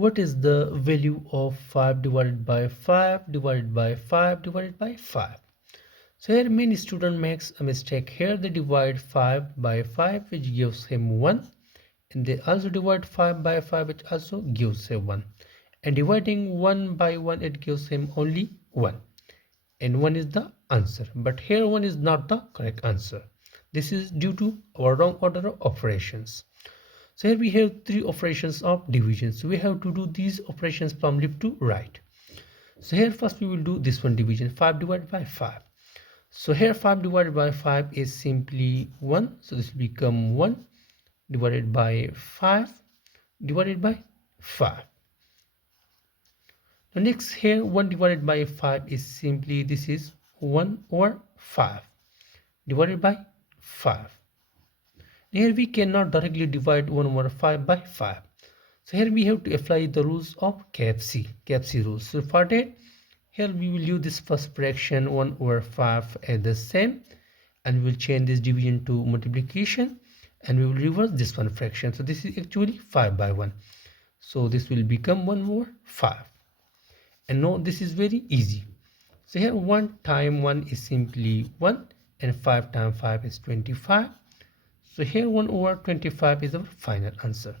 what is the value of 5 divided by 5 divided by 5 divided by 5? So here many student makes a mistake. Here they divide 5 by 5, which gives him 1, and they also divide 5 by 5, which also gives him 1, and dividing 1 by 1, it gives him only 1, and 1 is the answer. But here 1 is not the correct answer. This is due to our wrong order of operations. So here we have 3 operations of division. So we have to do these operations from left to right. So here first we will do this one division, 5 divided by 5. So here 5 divided by 5 is simply 1. So this will become 1 divided by 5 divided by 5. Now next here 1 divided by 5 is simply, this is 1 over 5 divided by 5. Here we cannot directly divide 1 over 5 by 5. So here we have to apply the rules of KFC rules. So for that, here we will use this first fraction 1 over 5 as the same, and we will change this division to multiplication, and we will reverse this one fraction. So this is actually 5 by 1. So this will become 1 over 5. And now this is very easy. So here 1 times 1 is simply 1, and 5 times 5 is 25. So here 1 over 25 is our final answer.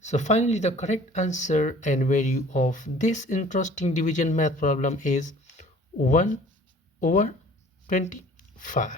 So finally the correct answer and value of this interesting division math problem is 1 over 25.